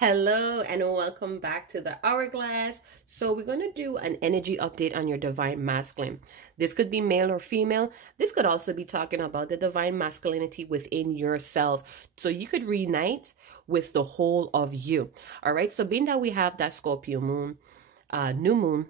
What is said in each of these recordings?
Hello and welcome back to the Hourglass. So we're going to do an energy update on your divine masculine. This could be male or female. This could also be talking about the divine masculinity within yourself. So you could reunite with the whole of you. All right. So being that we have that Scorpio moon, new moon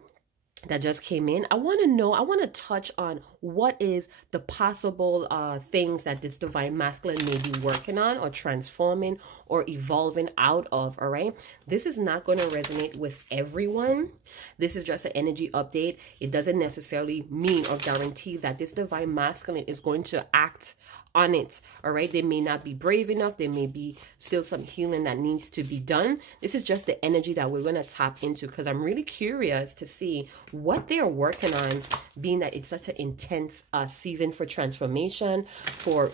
that just came in, I want to touch on what is the possible things that this divine masculine may be working on or transforming or evolving out of. All right, this is not going to resonate with everyone. This is just an energy update. It doesn't necessarily mean or guarantee that this divine masculine is going to act on it. All right, they may not be brave enough. There may be still some healing that needs to be done. This is just the energy that we're going to tap into, because I'm really curious to see what they're working on, being that it's such an intense season for transformation, for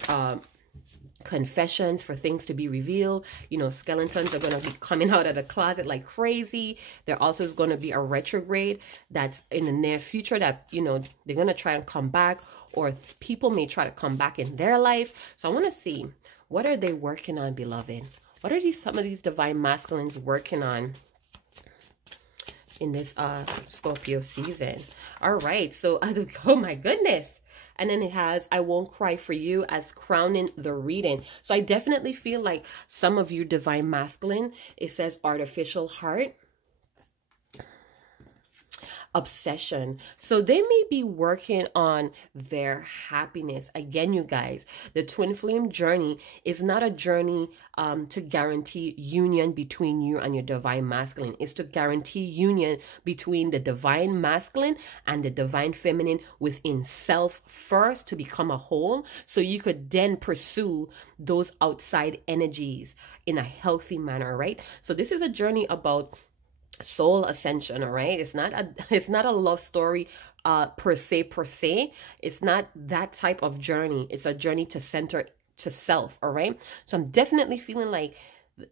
confessions, for things to be revealed. You know, skeletons are going to be coming out of the closet like crazy. There also is going to be a retrograde that's in the near future that, you know, they're going to try and come back, or people may try to come back in their life. So I want to see, what are they working on, beloved? What are some of these divine masculines working on in this Scorpio season? All right, so oh my goodness. And then it has, I won't cry for you, as crowning the reading. So I definitely feel like some of you divine masculine, it says artificial heart, obsession. So they may be working on their happiness. Again, you guys, the twin flame journey is not a journey to guarantee union between you and your divine masculine. It's to guarantee union between the divine masculine and the divine feminine within self first, to become a whole, so you could then pursue those outside energies in a healthy manner, right? So this is a journey about soul ascension. All right, it's not a love story per se. It's not that type of journey. It's a journey to center to self. All right, so I'm definitely feeling like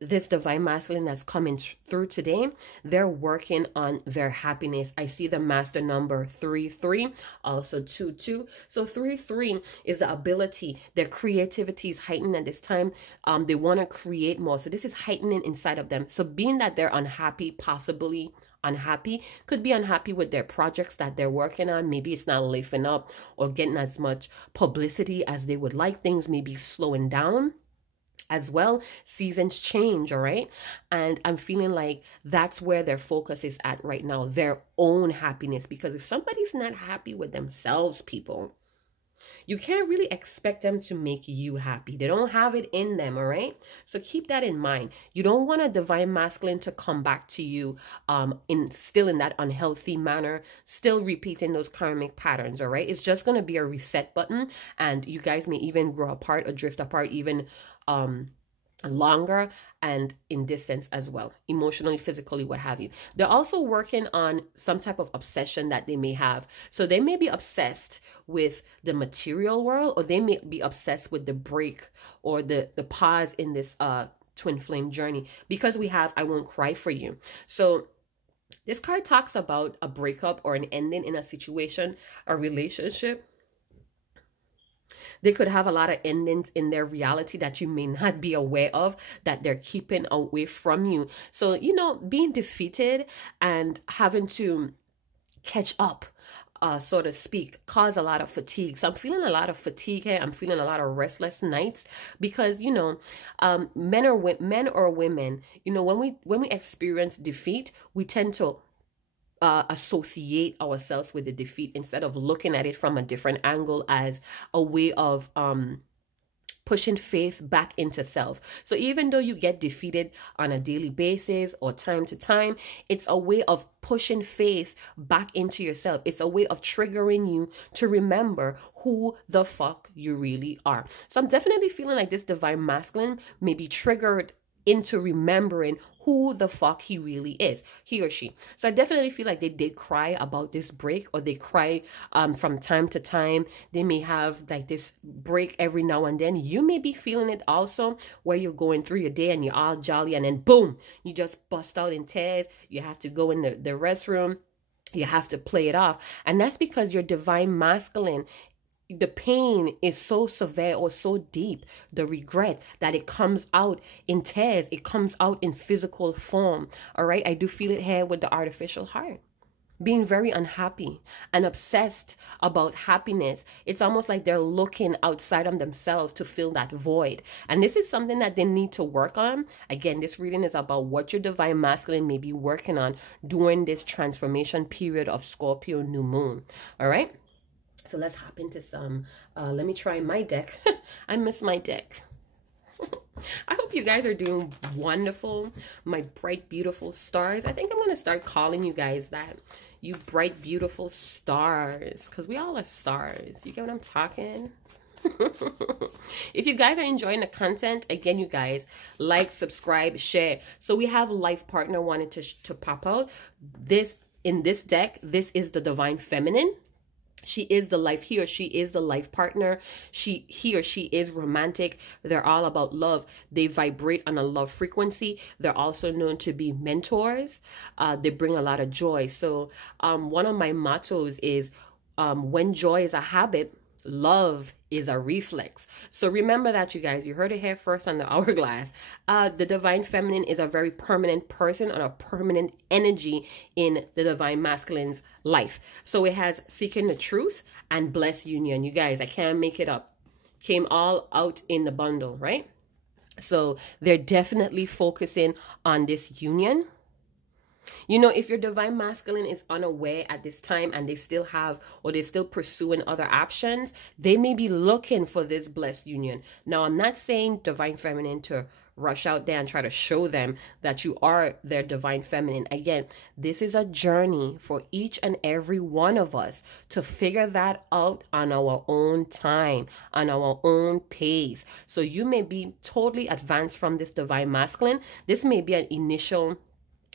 this divine masculine that's coming through today, they're working on their happiness. I see the master number 33, also 22. So 33 is the ability. Their creativity is heightened at this time. They want to create more. So this is heightening inside of them. So being that they're unhappy, possibly unhappy, could be unhappy with their projects that they're working on. Maybe it's not lifting up or getting as much publicity as they would like. Things may be slowing down as well. Seasons change, all right? And I'm feeling like that's where their focus is at right now, their own happiness. Because if somebody's not happy with themselves, people, you can't really expect them to make you happy. They don't have it in them, all right? So keep that in mind. You don't want a divine masculine to come back to you still in that unhealthy manner, still repeating those karmic patterns, all right? It's just going to be a reset button, and you guys may even grow apart or drift apart even longer and in distance as well, emotionally, physically, what have you. They're also working on some type of obsession that they may have. So they may be obsessed with the material world, or they may be obsessed with the break or the pause in this twin flame journey, because we have I won't cry for you. So this card talks about a breakup or an ending in a situation, a relationship. They could have a lot of endings in their reality that you may not be aware of, that they're keeping away from you. So, you know, being defeated and having to catch up, so to speak, cause a lot of fatigue. So I'm feeling a lot of fatigue here. I'm feeling a lot of restless nights, because, you know, men or women, you know, when we experience defeat, we tend to associate ourselves with the defeat instead of looking at it from a different angle as a way of pushing faith back into self. So even though you get defeated on a daily basis or time to time, it's a way of pushing faith back into yourself. It's a way of triggering you to remember who the fuck you really are. So I'm definitely feeling like this divine masculine may be triggered into remembering who the fuck he really is, he or she. So I definitely feel like they did cry about this break, or they cry from time to time. They may have like this break every now and then. You may be feeling it also, where you're going through your day and you're all jolly, and then boom, you just bust out in tears. You have to go in the restroom. You have to play it off. And that's because your divine masculine the pain is so severe or so deep, the regret, that it comes out in tears, it comes out in physical form. All right, I do feel it here with the artificial heart, being very unhappy and obsessed about happiness. It's almost like they're looking outside of themselves to fill that void. And this is something that they need to work on. Again, this reading is about what your divine masculine may be working on during this transformation period of Scorpio new moon. All right. So let's hop into some, let me try my deck. I miss my deck. I hope you guys are doing wonderful, my bright, beautiful stars. I think I'm going to start calling you guys that. You bright, beautiful stars, because we all are stars. You get what I'm talking? If you guys are enjoying the content, again, you guys, like, subscribe, share. So we have life partner wanted to pop out. In this deck, this is the divine feminine. She is the life, he or she is the life partner. He or she is romantic. They're all about love. They vibrate on a love frequency. They're also known to be mentors. They bring a lot of joy. So one of my mottos is when joy is a habit, love is a reflex. So remember that, you guys. You heard it here first on the hourglass. The divine feminine is a very permanent person or a permanent energy in the divine masculine's life. So it has seeking the truth and blessed union. You guys, I can't make it up. Came all out in the bundle, right? So they're definitely focusing on this union. You know, if your divine masculine is unaware at this time and they still have, or they're still pursuing other options, they may be looking for this blessed union. Now, I'm not saying divine feminine to rush out there and try to show them that you are their divine feminine. Again, this is a journey for each and every one of us to figure that out on our own time, on our own pace. So you may be totally advanced from this divine masculine. This may be an initial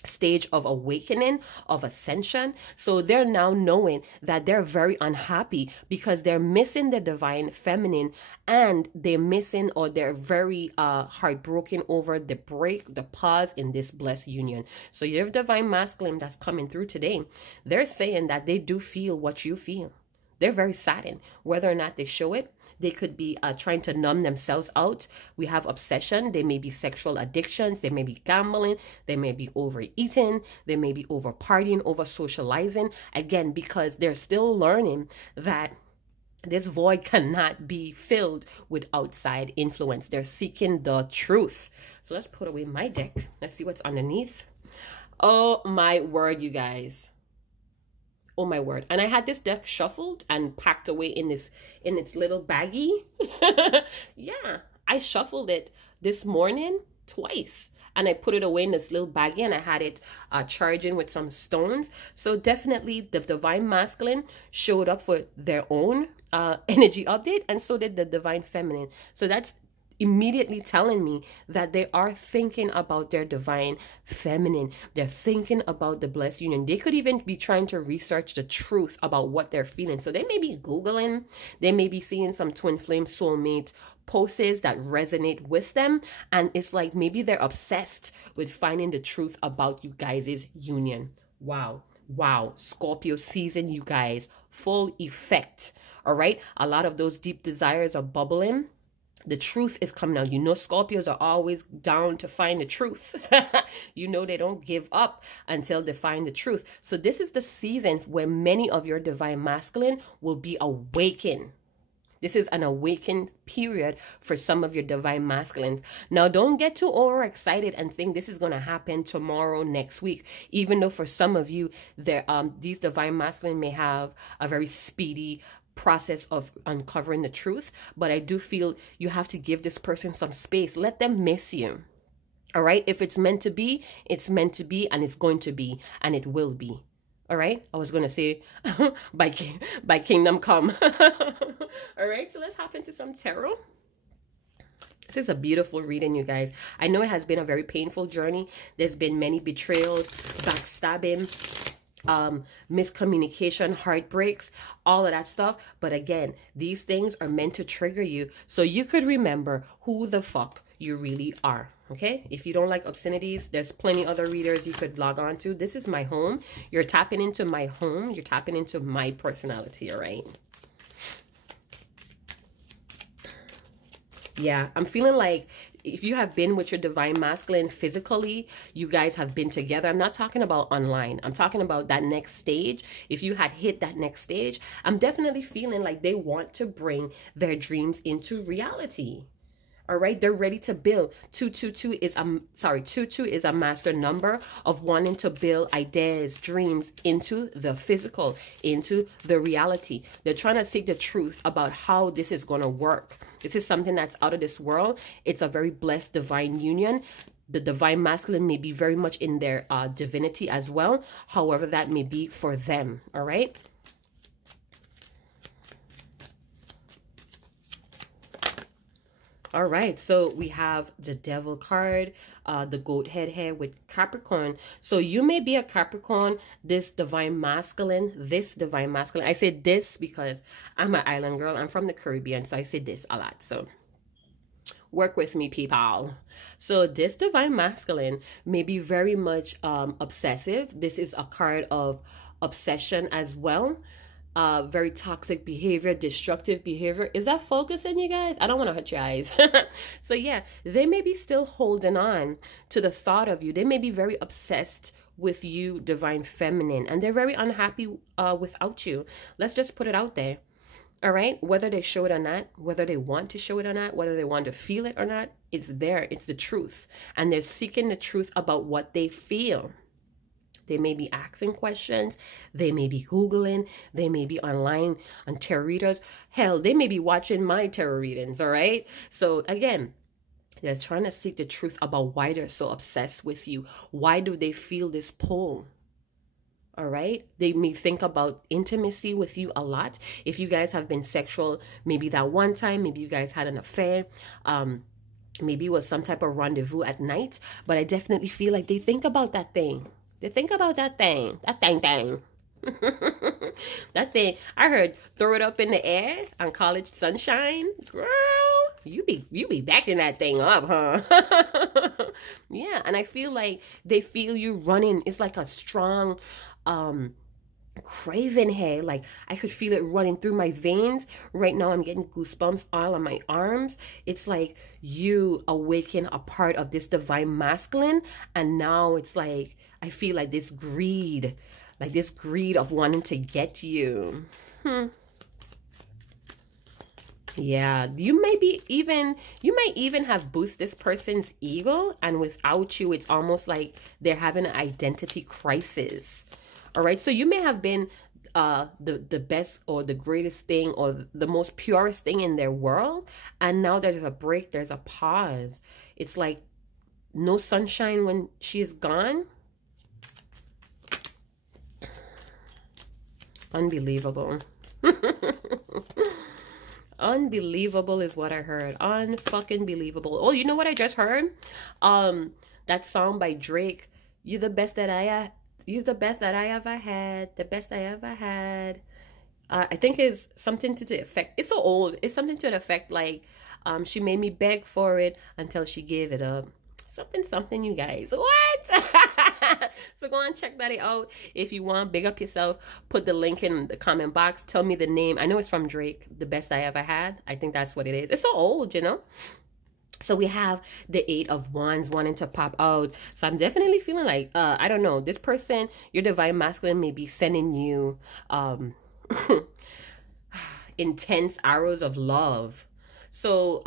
stage of awakening, of ascension. So they're now knowing that they're very unhappy because they're missing the divine feminine, and they're missing, or they're very heartbroken over the break, the pause in this blessed union. So your divine masculine that's coming through today, they're saying that they do feel what you feel. They're very saddened, whether or not they show it. They could be trying to numb themselves out. We have obsession. They may be sexual addictions. They may be gambling. They may be overeating. They may be over partying, over socializing. Again, because they're still learning that this void cannot be filled with outside influence. They're seeking the truth. So let's put away my deck. Let's see what's underneath. Oh my word, you guys. Oh my word. And I had this deck shuffled and packed away in its little baggie. Yeah, I shuffled it this morning twice. And I put it away in this little baggie, and I had it charging with some stones. So definitely the divine masculine showed up for their own energy update, and so did the divine feminine. So that's immediately telling me that they are thinking about their divine feminine. They're thinking about the blessed union. They could even be trying to research the truth about what they're feeling. So they may be Googling, they may be seeing some twin flame soulmate posts that resonate with them. And it's like maybe they're obsessed with finding the truth about you guys' union. Wow. Wow. Scorpio season, you guys, full effect. All right. A lot of those deep desires are bubbling. The truth is coming out. You know, Scorpios are always down to find the truth. You know, they don't give up until they find the truth. So this is the season where many of your divine masculine will be awakened. This is an awakened period for some of your divine masculines. Now, don't get too overexcited and think this is going to happen tomorrow, next week. Even though for some of you, these divine masculine may have a very speedy process of uncovering the truth, but I do feel you have to give this person some space. Let them miss you. All right. If it's meant to be, it's meant to be, and it's going to be, and it will be. All right. I was going to say by kingdom come. All right. So let's hop into some tarot. This is a beautiful reading, you guys. I know it has been a very painful journey. There's been many betrayals, backstabbing, miscommunication, heartbreaks, all of that stuff. But again, these things are meant to trigger you so you could remember who the fuck you really are. Okay, if you don't like obscenities, there's plenty other readers you could log on to. This is my home. You're tapping into my home. You're tapping into my personality. All right. Yeah, I'm feeling like if you have been with your divine masculine physically, you guys have been together. I'm not talking about online. I'm talking about that next stage. If you had hit that next stage, I'm definitely feeling like they want to bring their dreams into reality. All right, they're ready to build. 222 is sorry, 22 is a master number of wanting to build ideas, dreams into the physical, into the reality. They're trying to seek the truth about how this is going to work. This is something that's out of this world. It's a very blessed divine union. The divine masculine may be very much in their divinity as well, however that may be for them. All right. All right, so we have the Devil card, the goat head here with Capricorn. So you may be a Capricorn, this divine masculine. I say this because I'm an island girl. I'm from the Caribbean, so I say this a lot. So work with me, people. So this divine masculine may be very much obsessive. This is a card of obsession as well. Very toxic behavior, destructive behavior. Is that focusing, you guys? I don't want to hurt your eyes. So yeah, they may be still holding on to the thought of you. They may be very obsessed with you, divine feminine, and they're very unhappy without you. Let's just put it out there. All right, whether they show it or not, whether they want to show it or not, whether they want to feel it or not, it's there. It's the truth, and they're seeking the truth about what they feel. They may be asking questions. They may be Googling. They may be online on tarot readers. Hell, they may be watching my tarot readings, all right? So again, they're trying to seek the truth about why they're so obsessed with you. Why do they feel this pull? All right? They may think about intimacy with you a lot. If you guys have been sexual, maybe that one time, maybe you guys had an affair, maybe it was some type of rendezvous at night, but I definitely feel like they think about that thing. They think about that thing. That thing. That thing. I heard throw it up in the air on college sunshine. Girl, you be backing that thing up, huh? Yeah, and I feel like they feel you running. It's like a strong craving here. Like I could feel it running through my veins right now. I'm getting goosebumps all on my arms. It's like you awaken a part of this divine masculine, and now it's like I feel like this greed of wanting to get you. Yeah, you might even have boosted this person's ego, and without you, it's almost like they're having an identity crisis. All right, so you may have been the best or the greatest thing or the most purest thing in their world, and now there's a break, there's a pause. It's like no sunshine when she's gone. Unbelievable. Unbelievable is what I heard. Unfucking believable. Oh, you know what I just heard? That song by Drake. You're the best that I ever had. The best I ever had. I think it's something to the effect. It's so old. It's something to the effect like, she made me beg for it until she gave it up. Something, you guys. What? So go and check that out if you want. Big up yourself. Put the link in the comment box. Tell me the name. I know it's from Drake. The best I ever had. I think that's what it is. It's so old, you know. So we have the 8 of Wands wanting to pop out. So I'm definitely feeling like, I don't know, this person, your divine masculine may be sending you intense arrows of love. So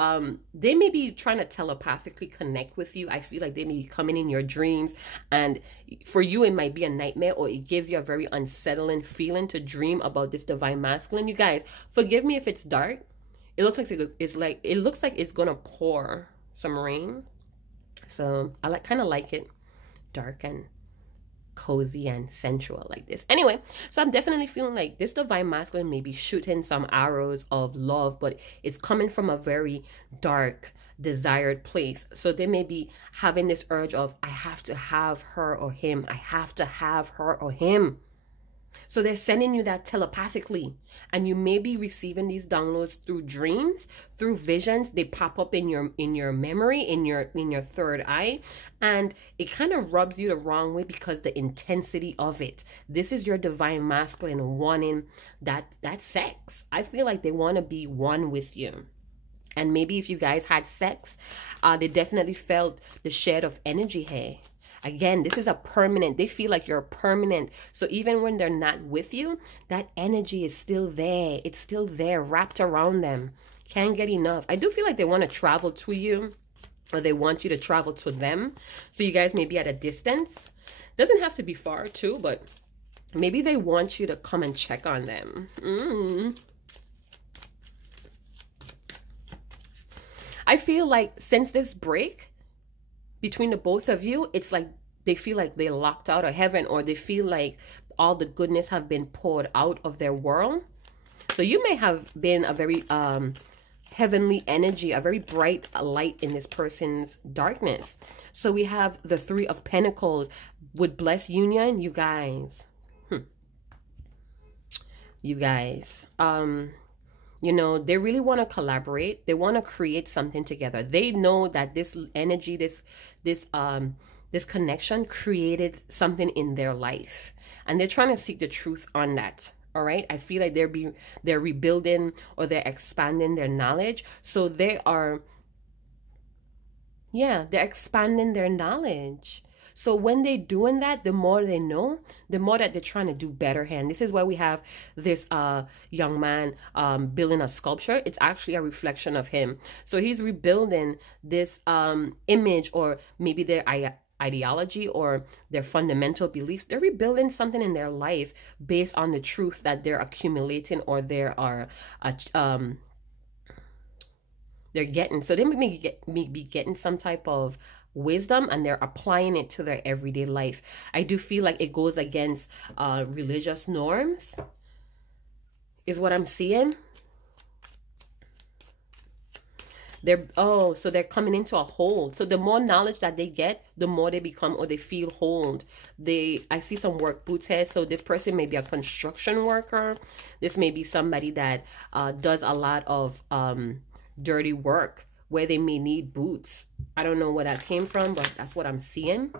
they may be trying to telepathically connect with you. I feel like they may be coming in your dreams, and for you it might be a nightmare, or it gives you a very unsettling feeling to dream about this divine masculine. You guys, forgive me if it's dark. It looks like it's gonna pour some rain. So I kind of like it dark and cozy and sensual like this. Anyway, so I'm definitely feeling like this divine masculine may be shooting some arrows of love, but it's coming from a very dark, desired place. So they may be having this urge of, I have to have her or him. I have to have her or him. So they're sending you that telepathically, and you may be receiving these downloads through dreams, through visions. They pop up in your memory, in your third eye, and it kind of rubs you the wrong way because the intensity of it. This is your divine masculine wanting that sex. I feel like they want to be one with you. And maybe if you guys had sex, they definitely felt the shed of energy here. Again, this is a permanent, they feel like you're permanent. So even when they're not with you, that energy is still there. It's still there, wrapped around them. Can't get enough. I do feel like they want to travel to you, or they want you to travel to them. So you guys may be at a distance. Doesn't have to be far too, but maybe they want you to come and check on them. I feel like since this break between the both of you, it's like they feel like they're locked out of heaven, or they feel like all the goodness have been poured out of their world. So you may have been a very heavenly energy, a very bright light in this person's darkness. So we have the Three of Pentacles with blessed union. You guys, you guys, you know, they really want to collaborate. They want to create something together. They know that this energy, this connection created something in their life, and they're trying to seek the truth on that. All right. I feel like they're rebuilding, or they're expanding their knowledge. So they are, yeah, they're expanding their knowledge. So when they're doing that, the more they know, the more that they're trying to do better. And this is why we have this young man building a sculpture. It's actually a reflection of him. So he's rebuilding this image, or maybe their ideology or their fundamental beliefs. They're rebuilding something in their life based on the truth that they're accumulating, or they're getting. So they may be getting some type of wisdom, and they're applying it to their everyday life. I do feel like it goes against religious norms, is what I'm seeing. So they're coming into a hold. So the more knowledge that they get, the more they become, or they feel hold. I see some work boots here. So this person may be a construction worker. This may be somebody that does a lot of dirty work, where they may need boots. I don't know where that came from, but that's what I'm seeing.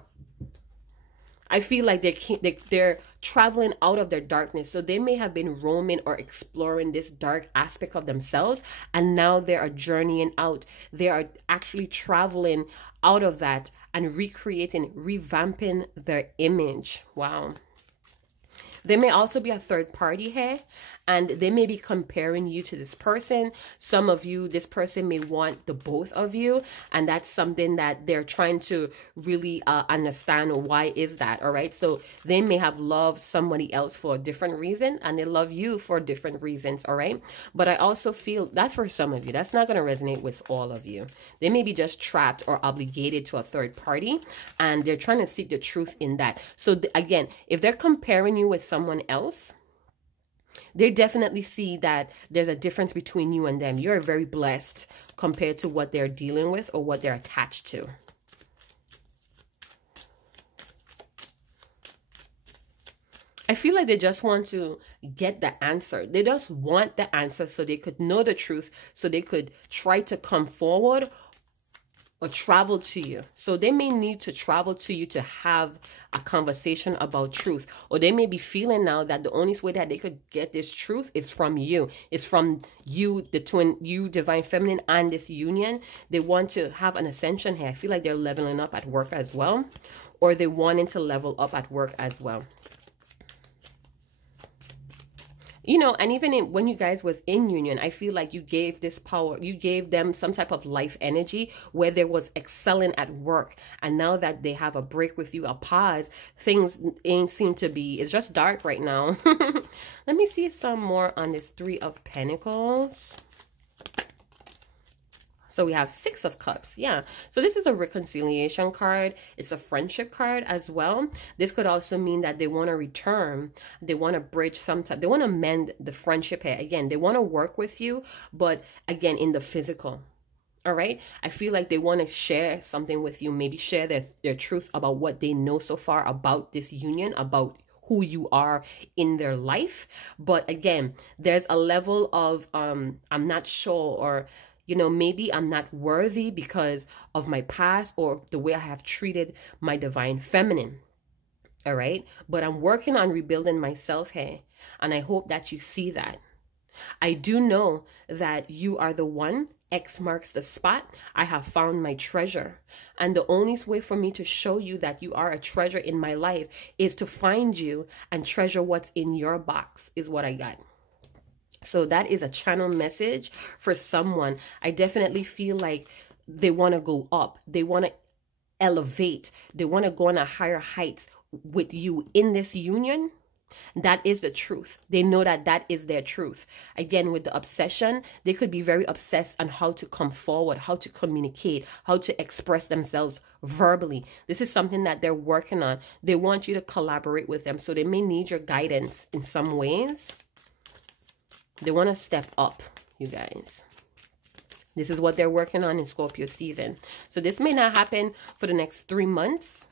I feel like they're traveling out of their darkness. So they may have been roaming or exploring this dark aspect of themselves, and now they are journeying out. They are actually traveling out of that and recreating, revamping their image. Wow. There may also be a third party here, and they may be comparing you to this person. Some of you, this person may want the both of you, and that's something that they're trying to really understand. Why is that? All right. So they may have loved somebody else for a different reason, and they love you for different reasons. All right. But I also feel that for some of you, that's not going to resonate with all of you. They may be just trapped or obligated to a third party, and they're trying to seek the truth in that. So again, if they're comparing you with someone else, they definitely see that there's a difference between you and them. You're very blessed compared to what they're dealing with or what they're attached to. I feel like they just want to get the answer. They just want the answer so they could know the truth, so they could try to come forward or travel to you. So they may need to travel to you to have a conversation about truth. Or they may be feeling now that the only way that they could get this truth is from you. It's from you, the twin, you, divine feminine, and this union. They want to have an ascension here. I feel like they're leveling up at work as well. Or they wanting to level up at work as well. You know, and even when you guys was in union, I feel like you gave this power, you gave them some type of life energy where they was excelling at work. And now that they have a break with you, a pause, things ain't seem to be, it's just dark right now. Let me see some more on this Three of Pentacles. So we have Six of Cups. Yeah. So this is a reconciliation card. It's a friendship card as well. This could also mean that they want to return. They want to bridge some they want to mend the friendship here. Again, they want to work with you, but again, in the physical. All right. I feel like they want to share something with you. Maybe share their truth about what they know so far about this union, about who you are in their life. But again, there's a level of, I'm not sure, or you know, maybe I'm not worthy because of my past or the way I have treated my divine feminine. All right. But I'm working on rebuilding myself here. And I hope that you see that. I do know that you are the one X marks the spot. I have found my treasure. And the only way for me to show you that you are a treasure in my life is to find you and treasure what's in your box, is what I got. So that is a channel message for someone. I definitely feel like they want to go up. They want to elevate. They want to go on a higher heights with you in this union. That is the truth. They know that that is their truth. Again, with the obsession, they could be very obsessed on how to come forward, how to communicate, how to express themselves verbally. This is something that they're working on. They want you to collaborate with them. So they may need your guidance in some ways. They want to step up, you guys. This is what they're working on in Scorpio season. So this may not happen for the next 3 months.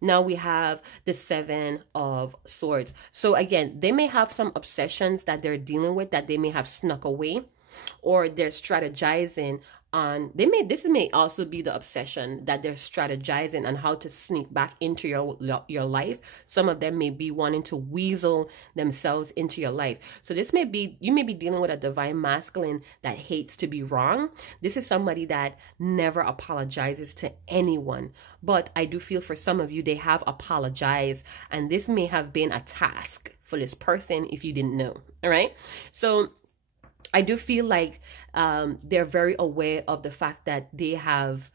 Now we have the 7 of Swords. So again, they may have some obsessions that they're dealing with that they may have snuck away, or they're strategizing on, this may also be the obsession that they're strategizing on how to sneak back into your life. Some of them may be wanting to weasel themselves into your life. So this may be, you may be dealing with a divine masculine that hates to be wrong. This is somebody that never apologizes to anyone. But I do feel for some of you, they have apologized, and this may have been a task for this person if you didn't know. All right. So I do feel like they're very aware of the fact that they have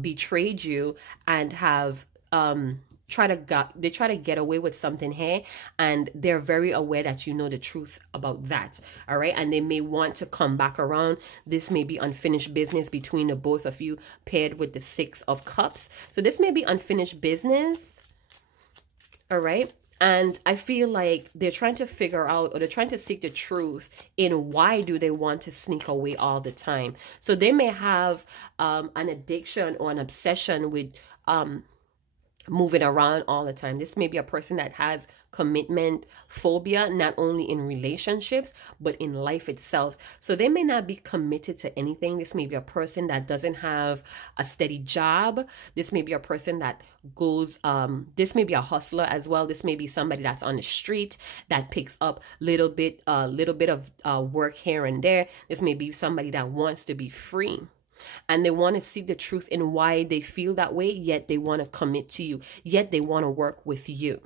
betrayed you and have try to get away with something here, and they're very aware that you know the truth about that. All right, and they may want to come back around. This may be unfinished business between the both of you, paired with the 6 of Cups. So this may be unfinished business. All right. And I feel like they're trying to figure out, or they're trying to seek the truth in why do they want to sneak away all the time. So they may have an addiction or an obsession with moving around all the time. This may be a person that has commitment phobia, not only in relationships, but in life itself. So they may not be committed to anything. This may be a person that doesn't have a steady job. This may be a person that goes, this may be a hustler as well. This may be somebody that's on the street that picks up little bit of work here and there. This may be somebody that wants to be free. And they want to seek the truth in why they feel that way, yet they want to commit to you, yet they want to work with you.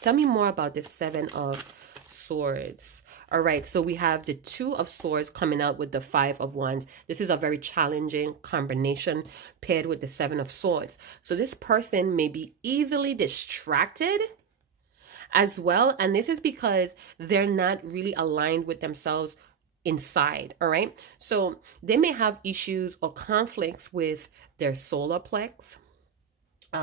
Tell me more about this 7 of Swords. All right, so we have the 2 of Swords coming out with the 5 of Wands. This is a very challenging combination paired with the 7 of Swords. So this person may be easily distracted as well. And this is because they're not really aligned with themselves inside. All right, so they may have issues or conflicts with their solar plex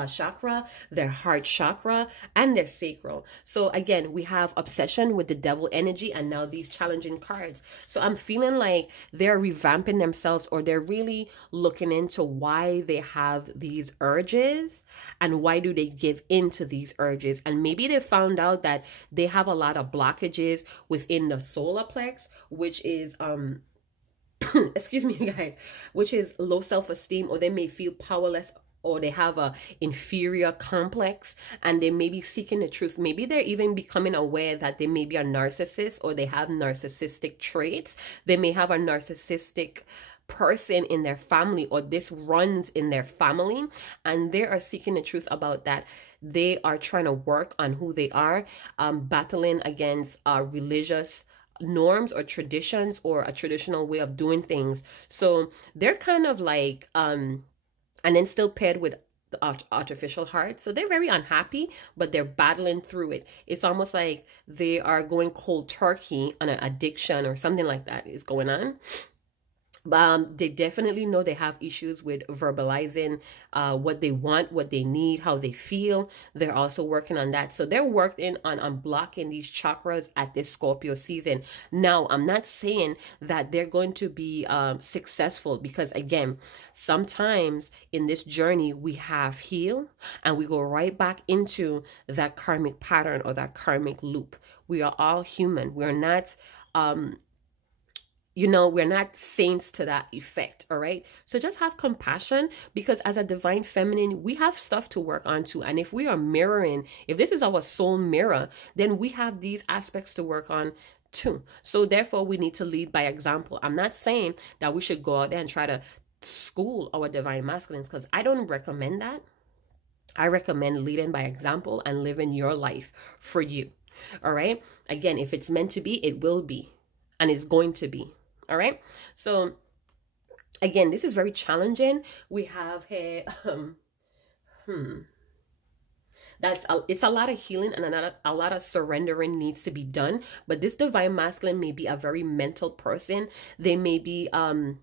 chakra, their heart chakra, and their sacral. So again, we have obsession with the devil energy, and now these challenging cards. So I'm feeling like they're revamping themselves, or they're really looking into why they have these urges and why do they give in to these urges. And maybe they found out that they have a lot of blockages within the solar plex, which is excuse me guys, which is low self-esteem, or they may feel powerless, or they have a inferior complex, and they may be seeking the truth. Maybe they're even becoming aware that they may be a narcissist, or they have narcissistic traits. They may have a narcissistic person in their family, or this runs in their family, and they are seeking the truth about that. They are trying to work on who they are, battling against religious norms or traditions, or a traditional way of doing things. So they're kind of like and then still paired with the artificial heart. So they're very unhappy, but they're battling through it. It's almost like they are going cold turkey on an addiction or something like that is going on. They definitely know they have issues with verbalizing what they want, what they need, how they feel. They're also working on that. So they're working on blocking these chakras at this Scorpio season. Now, I'm not saying that they're going to be successful, because again, sometimes in this journey, we have healed and we go right back into that karmic pattern or that karmic loop. We are all human. We're not we're not saints to that effect. All right. So just have compassion, because as a divine feminine, we have stuff to work on too. And if we are mirroring, if this is our soul mirror, then we have these aspects to work on too. So therefore, we need to lead by example. I'm not saying that we should go out there and try to school our divine masculines, because I don't recommend that. I recommend leading by example and living your life for you. All right. Again, if it's meant to be, it will be, and it's going to be. All right. So again, this is very challenging. We have here, it's a lot of healing and a lot of surrendering needs to be done. But this divine masculine may be a very mental person. They may be, again,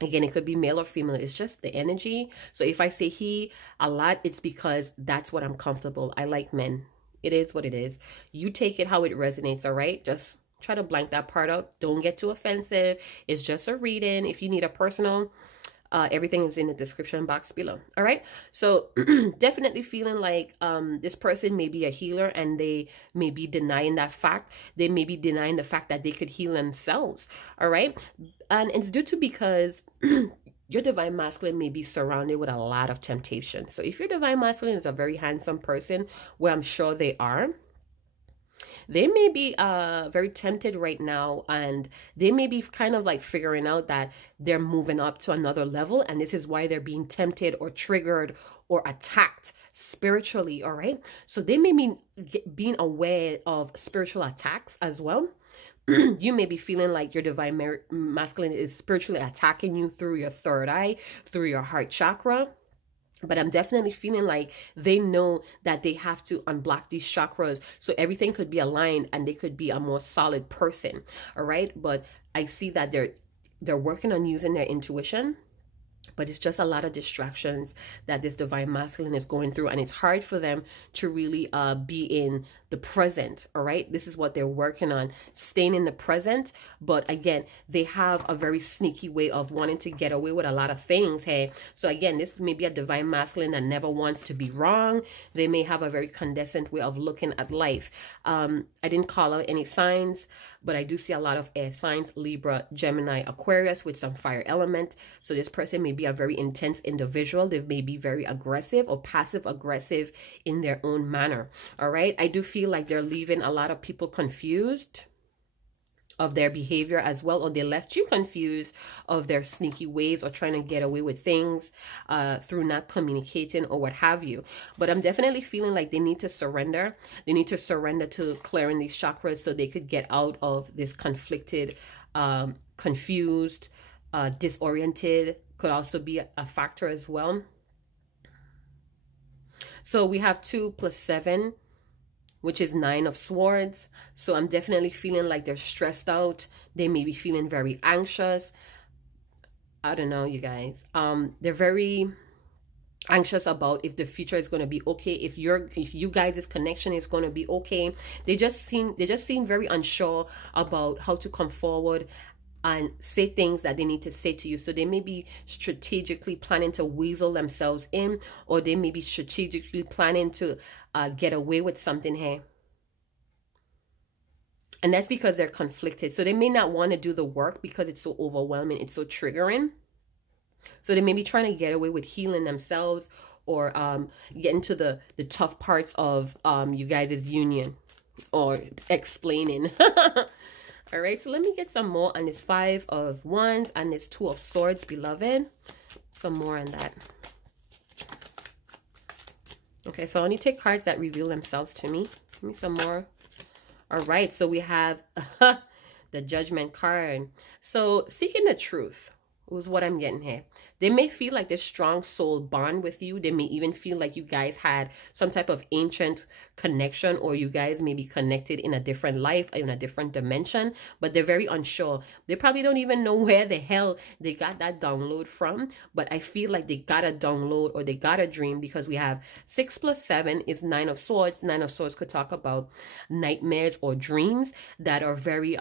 it could be male or female. It's just the energy. So if I say he a lot, it's because that's what I'm comfortable. I like men. It is what it is. You take it how it resonates, all right? Just try to blank that part out. Don't get too offensive. It's just a reading. If you need a personal, everything is in the description box below. All right. So definitely feeling like this person may be a healer, and they may be denying that fact. They may be denying the fact that they could heal themselves. All right. And it's due to because your divine masculine may be surrounded with a lot of temptation. So if your divine masculine is a very handsome person, where I'm sure they are, they may be very tempted right now, and they may be kind of like figuring out that they're moving up to another level, and this is why they're being tempted or triggered or attacked spiritually. All right. So they may be being aware of spiritual attacks as well. You may be feeling like your divine masculine is spiritually attacking you through your third eye, through your heart chakra. But I'm definitely feeling like they know that they have to unblock these chakras so everything could be aligned and they could be a more solid person. All right. But I see that they're working on using their intuition. But it's just a lot of distractions that this divine masculine is going through, and it's hard for them to really be in the present. All right. This is what they're working on, staying in the present. But again, they have a very sneaky way of wanting to get away with a lot of things. Hey, so again, this may be a divine masculine that never wants to be wrong. They may have a very condescending way of looking at life. I didn't call out any signs, but I do see a lot of air signs: Libra, Gemini, Aquarius, with some fire element. So this person may be a very intense individual. They may be very aggressive or passive aggressive in their own manner. All right. I do feel like they're leaving a lot of people confused of their behavior as well, or they left you confused of their sneaky ways or trying to get away with things through not communicating or what have you. But I'm definitely feeling like they need to surrender. They need to surrender to clearing these chakras so they could get out of this conflicted, confused, disoriented. Could also be a factor as well. So we have 2 + 7, which is 9 of Swords. So I'm definitely feeling like they're stressed out. They may be feeling very anxious. I don't know, you guys. They're very anxious about if the future is going to be okay, if you guys' connection is going to be okay. They just seem very unsure about how to come forward and say things that they need to say to you. So they may be strategically planning to weasel themselves in, or they may be strategically planning to get away with something here. And that's because they're conflicted. So they may not want to do the work because it's so overwhelming, it's so triggering. So they may be trying to get away with healing themselves, or getting to the tough parts of you guys' union, or explaining. All right, so let me get some more on this 5 of Wands and this 2 of Swords, beloved. Some more on that. Okay, so I only take cards that reveal themselves to me. Give me some more. All right, so we have the Judgment card. So seeking the truth was what I'm getting here. They may feel like this strong soul bond with you. They may even feel like you guys had some type of ancient connection, or you guys may be connected in a different life, in a different dimension, but they're very unsure. They probably don't even know where the hell they got that download from, but I feel like they got a download, or they got a dream, because we have 6 + 7 is 9 of Swords. 9 of Swords could talk about nightmares or dreams that are very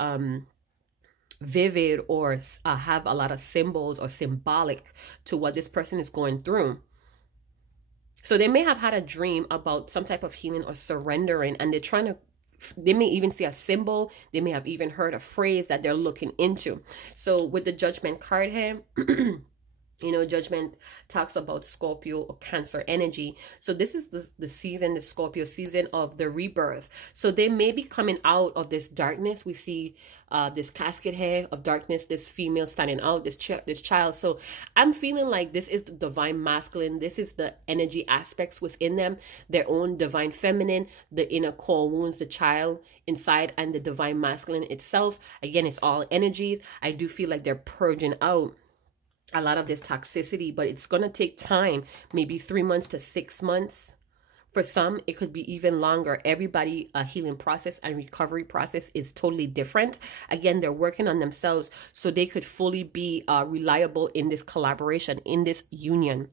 vivid, or have a lot of symbols or symbolic to what this person is going through. So they may have had a dream about some type of healing or surrendering, and they may even see a symbol. They may have even heard a phrase that they're looking into. So with the Judgment card here, You know, judgment talks about Scorpio or Cancer energy. So this is the season, the Scorpio season of the rebirth. So they may be coming out of this darkness. We see this casket hair of darkness, this female standing out, this child. So I'm feeling like this is the divine masculine. This is the energy aspects within them, their own divine feminine, the inner core wounds, the child inside, and the divine masculine itself. Again, it's all energies. I do feel like they're purging out a lot of this toxicity, but it's going to take time, maybe 3 months to 6 months. For some, it could be even longer. Everybody, a healing process and recovery process is totally different. Again, they're working on themselves so they could fully be reliable in this collaboration, in this union.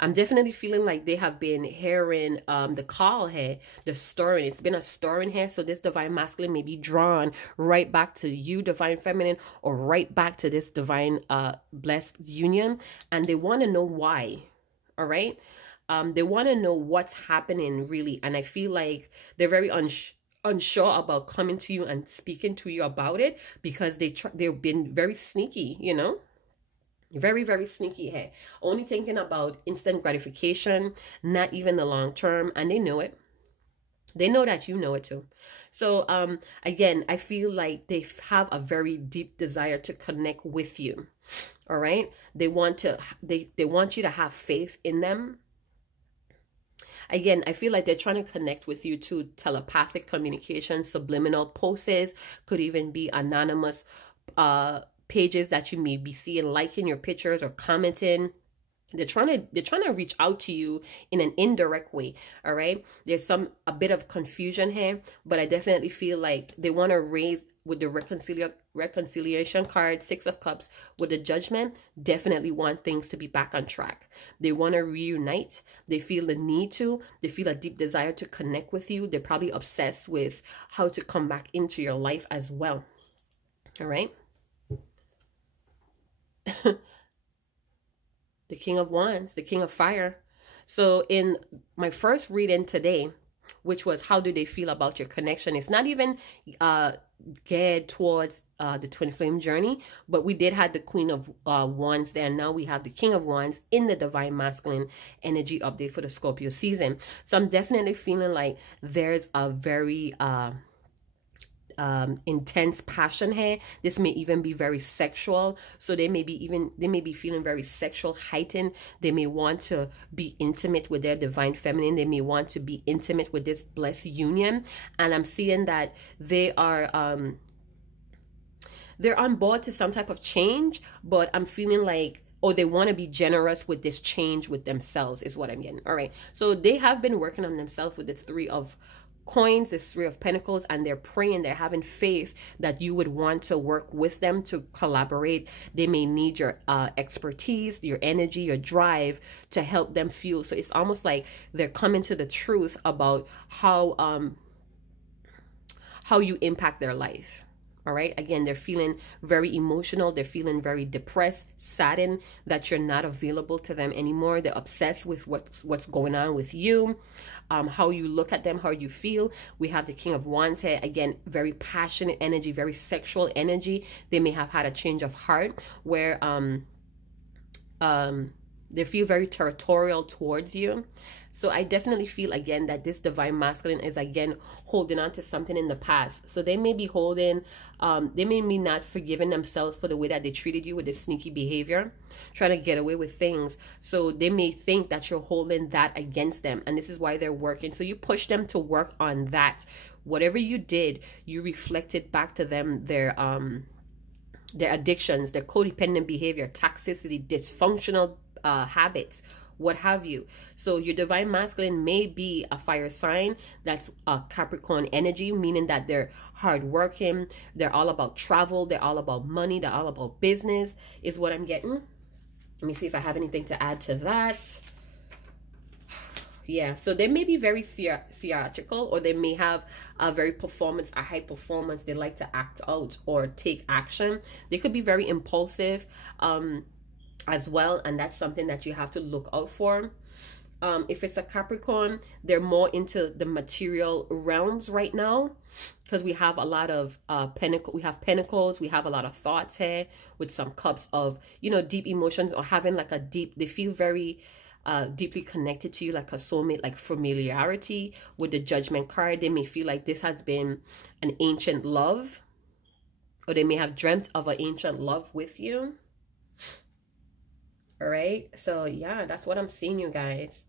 I'm definitely feeling like they have been hearing the call here, the stirring. It's been a stirring here. So this divine masculine may be drawn right back to you, divine feminine, or right back to this divine blessed union. And they want to know why. All right. They want to know what's happening really. And I feel like they're very unsure about coming to you and speaking to you about it because they've been very sneaky, you know. Very, very sneaky here. Only thinking about instant gratification, not even the long term. And they know it. They know that you know it too. So again, I feel like they have a very deep desire to connect with you. All right. They want you to have faith in them. Again, I feel like they're trying to connect with you to telepathic communication, subliminal pulses, could even be anonymous pages that you may be seeing, liking your pictures or commenting. They're trying to reach out to you in an indirect way. All right. There's a bit of confusion here, but I definitely feel like they want to raise with the reconciliation card, 6 of Cups, with the Judgment. Definitely want things to be back on track. They want to reunite. They feel the need to. They feel a deep desire to connect with you. They're probably obsessed with how to come back into your life as well. All right. The King of Wands, the King of Fire. So in my first reading today, which was how do they feel about your connection, it's not even geared towards the twin flame journey, but we did have the Queen of Wands there, and now we have the King of Wands in the divine masculine energy update for the Scorpio season. So I'm definitely feeling like there's a very intense passion here. This may even be very sexual, so they may be feeling very sexual heightened. They may want to be intimate with their divine feminine. They may want to be intimate with this blessed union, and I'm seeing that they're on board to some type of change, but I'm feeling like, oh, they want to be generous with this change with themselves is what I'm getting. All right, so they have been working on themselves with the 3 of Coins, the 3 of Pentacles, and they're praying, they're having faith that you would want to work with them to collaborate. They may need your expertise, your energy, your drive to help them fuel. So it's almost like they're coming to the truth about how you impact their life. All right. Again, they're feeling very emotional. They're feeling very depressed, saddened that you're not available to them anymore. They're obsessed with what's going on with you, how you look at them, how you feel. We have the King of Wands here. Again, very passionate energy, very sexual energy. They may have had a change of heart where they feel very territorial towards you. So I definitely feel, again, that this divine masculine is, again, holding on to something in the past. So they may be holding, they may be not forgiving themselves for the way that they treated you with this sneaky behavior, trying to get away with things. So they may think that you're holding that against them. And this is why they're working. So you push them to work on that. Whatever you did, you reflected back to them their addictions, their codependent behavior, toxicity, dysfunctional habits, what have you. So your divine masculine may be a fire sign that's a Capricorn energy, meaning that they're hardworking, they're all about travel, they're all about money, they're all about business, is what I'm getting. Let me see if I have anything to add to that. Yeah, so they may be very theatrical, or they may have a very high performance. They like to act out or take action. They could be very impulsive as well, and that's something that you have to look out for. If it's a Capricorn, they're more into the material realms right now, because we have a lot of we have pentacles, we have a lot of thoughts here with some cups of, you know, deep emotions, or having like a deep, they feel very deeply connected to you, like a soulmate, like familiarity. With the Judgment card, they may feel like this has been an ancient love, or they may have dreamt of an ancient love with you. All right, so yeah, that's what I'm seeing, you guys.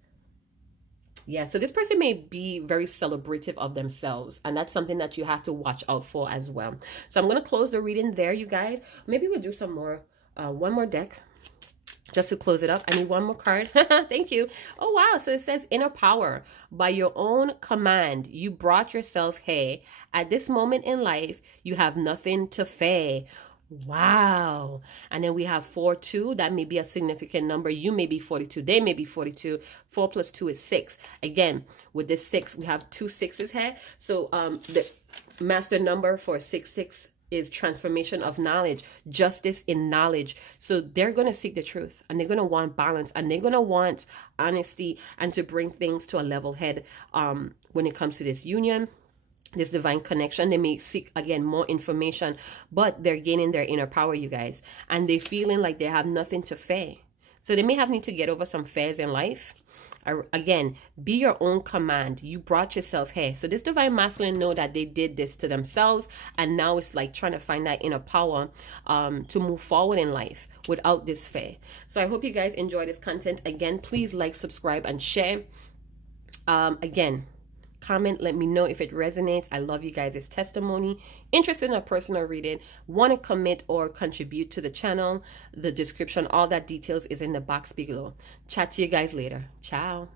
Yeah, so this person may be very celebrative of themselves, and that's something that you have to watch out for as well. So I'm going to close the reading there, you guys. Maybe we'll do some more, one more deck just to close it up. I need one more card. Thank you. Oh, wow. So it says, inner power. By your own command, you brought yourself here. At this moment in life, you have nothing to fear. Wow. And then we have 4-2. That may be a significant number. You may be 42. They may be 42. 4 plus 2 is 6. Again, with this 6, we have 2 6s here. So the master number for 6 is transformation of knowledge, justice in knowledge. So they're going to seek the truth, and they're going to want balance, and they're going to want honesty, and to bring things to a level head when it comes to this union, this divine connection. They may seek, again, more information, but they're gaining their inner power, you guys, and they're feeling like they have nothing to fear. So they may have need to get over some fears in life. Again, be your own command. You brought yourself here. So this divine masculine know that they did this to themselves, and now it's like trying to find that inner power to move forward in life without this fear. So I hope you guys enjoy this content. Again, please like, subscribe, and share. Again, comment, let me know if it resonates. I love you guys' testimony. Interested in a personal reading, want to commit or contribute to the channel, the description, all that details is in the box below. Chat to you guys later. Ciao.